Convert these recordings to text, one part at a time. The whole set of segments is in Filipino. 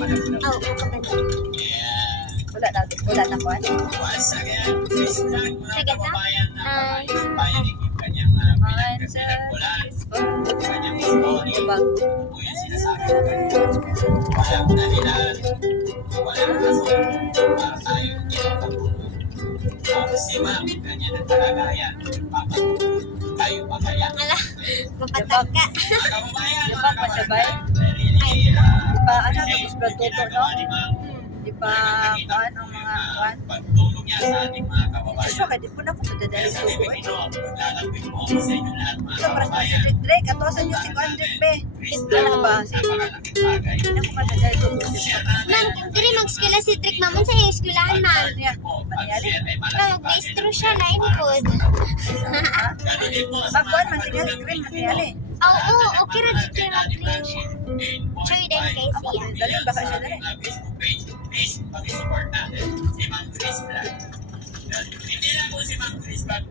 Oo, kapatid. Wala na po. Sige na. Diba? Ala, mapatag ka. Diba masabay? Ay, Diba ano, tapos batuto, no? Diba kuhan ang mga kuhan? So, di po na po madadali sugo eh. Ito, para sa si Drake, atosan niyo si Kuhan Drake, be. Ano ba? Hindi na po madadali sugo. ma'am, dili mag-skila si Trick, ma'am. Unsa yung skulahan, ma'am? Niya, mangyari. Mag-maestro siya, lain pod. Bakwan, mantingali, cream, mantingali. Oo, okay ra dito yung mag-clean. Choy din kay siya. Dali, baka siya dali. Please, pag-support natin si Ma'am Chris Vlog. Hindi lang po si Ma'am Chris Vlog,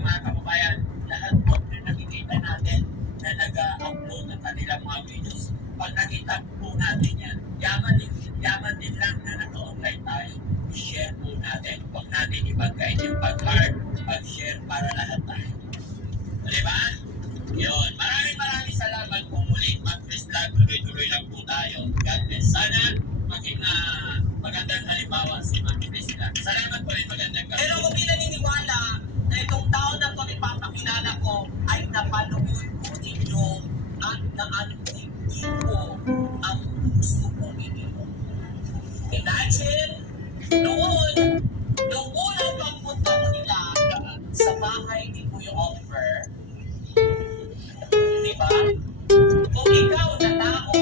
mga kababayan. Lahat po na nakikita natin na nag-upload ng kanilang mga videos. Pag nakita po natin yan, yaman din lang na naka-online tayo. I-share po natin. Huwag natin ibagay yung pag-heart, pag-share para lahat tayo. Diba? Yun. Maraming salamat po muli, Ma'am Chris Vlog. Tuloy-tuloy lang po tayo. God bless. Sana maging magandang halimbawa si Ma'am Chris Vlog. Salamat po rin, magandang gabi. Pero kung di naniniwala na itong taon na ito ipapakilala ko ay napanood ko ninyo at naantig ko ang puso ko ninyo. Imagine, noong unang pagpunta ko nila sa bahay ni Kuya Oliver, di ba? Kung ikaw na tao,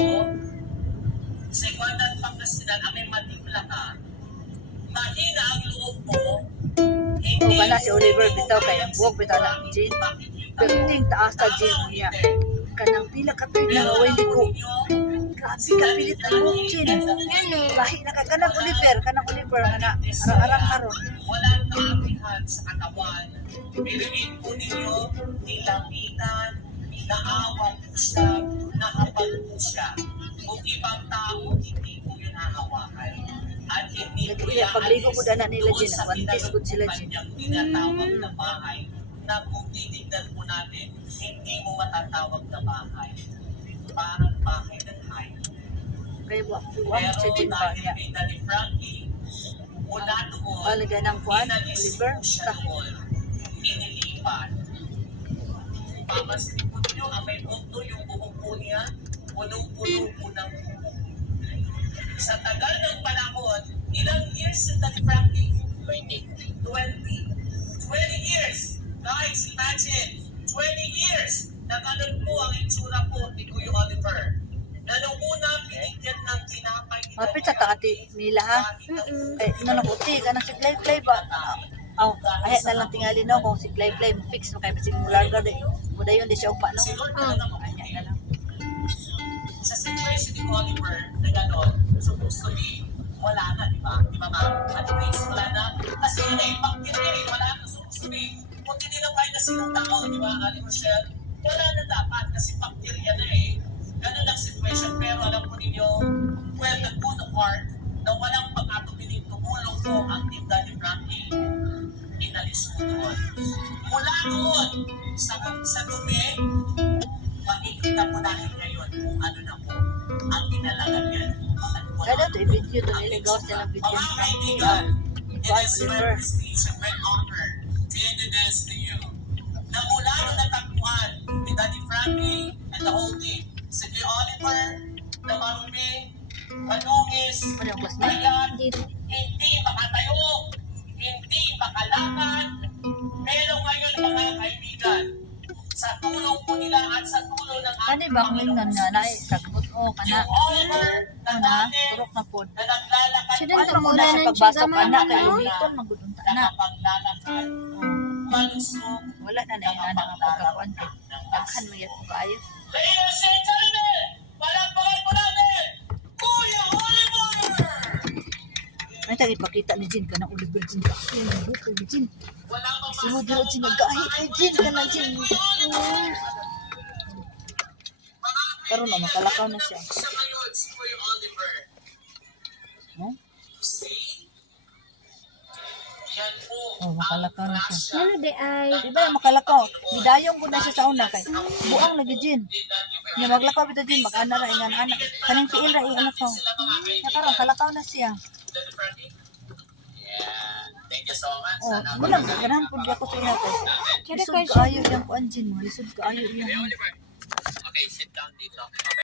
sa Iguanan, Pangasinan, ang may matibla ka, mahina ang loob mo, O ka na si Oliver bitaw kay ang buwag bitaw ng Jean. Pero ting taas sa Jean niya. Kanang pila ka tuig na away ko. Grabe ka pilit ang buwag Jean. Ano? Lahi na ka kanang Oliver nga na arang aron. walang naapihan sa katawan. Piliin po ninyo, nilamitan, naawa po siya, nakapal po siya. Kung ibang tao, hindi po yun hahawakan. At hindi po Kaya pagligo ko dana nila Jean, wantis ko sila Jean. kanyang tinatawag na bahay na kung titignan po natin, hindi mo matatawag na bahay. Parang bahay ng hayop. Kaya buwag Pero sa Jean ba dahil niya. kay Daddy Frankie, mula doon, Alaga ng kuhan, inalis Oliver. po siya doon, inilipat. Pamasinin po niyo, ang may punto yung buhok po niya, punong-puno po ng buhok. Sa tagal ng panahon, ilang years si Daddy Frankie? 20 years! Guys, imagine, 20 years na ganun po ang itsura po ni Kuya Oliver. Na nung una, pinigyan ng tinapay ni Mapit sa takati nila ha. Eh, nanukuti ka na si Play ba? Aw, kahit na lang tingali no kung si Play fix mo kay bisig mo larga de. Muda yun di siya upa no. Si Lord talaga Anya na lang. sa situation ni Oliver na gano'n, supposed to be, wala na, di ba? Di ba ma'am? At least, wala na. Kasi yun eh, bacteria eh, wala na supposed to be. Kung tinilong kahit na sinong tao, di ba, Ali Rochelle? Wala na dapat kasi bacteria na eh. Ganun ang situation. Pero alam po ninyo, well, the good part na walang pag-atubiling tumulong po ang Team Daddy Frankie, inalis ko doon. Mula doon, sa dumi, makikita po natin ngayon kung ano na po ang kinalagan yan. Kada to i-video to niligaw sila ng video Mga ni kaibigan, it Juan is my Oliver. prestige and my honor to introduce to you na mula nung natagpuan ni Daddy Frankie and the whole team, si Kuya Oliver, na marumi, manungis, Ano yung classmate? ayan, hindi makatayo, hindi makalakad, pero ngayon mga kaibigan, sa tulong po nila at sa tulong ng Kani ba kung yung nanay sagbot o kana? yung Oliver na Ana, dati turok na pod. na naglalakad Siya Ano din mo na siya Wala na pagbasok siya, anak kay ano? lumiton magudunta na. nakapaglalakad, malusog, Wala na na yung anak ang pagkakuan kay daghan mo yan ko kaayo. Ladies and gentlemen, palakpakan po natin, Kuya Oliver! Ay tayo ipakita ni Jean kanang Oliver Jean ka. Yan ang buko ni Jean. Walang Sunod na Jean nagahi kay Jean kanang Jean. Karon na makalakaw na siya. Sa ngayon, si Kuya Oliver, makalakaw na siya. Ano di ay? Di ba makalakaw? Gidayong ko na siya sa una kay buang lagi Jin. Nya maglakaw bitaw Jin, mag-ana ra ingan anak. Kaning tiil ra ang anak ko. Nya karon kalakaw na siya. Yeah. Thank you so much. Oh, Sana muna ganahan pud ako sa ina kay. Kaya Lisod kay kaayo yang kuan Jin, lisod kaayo yang. Okay, sit down dito.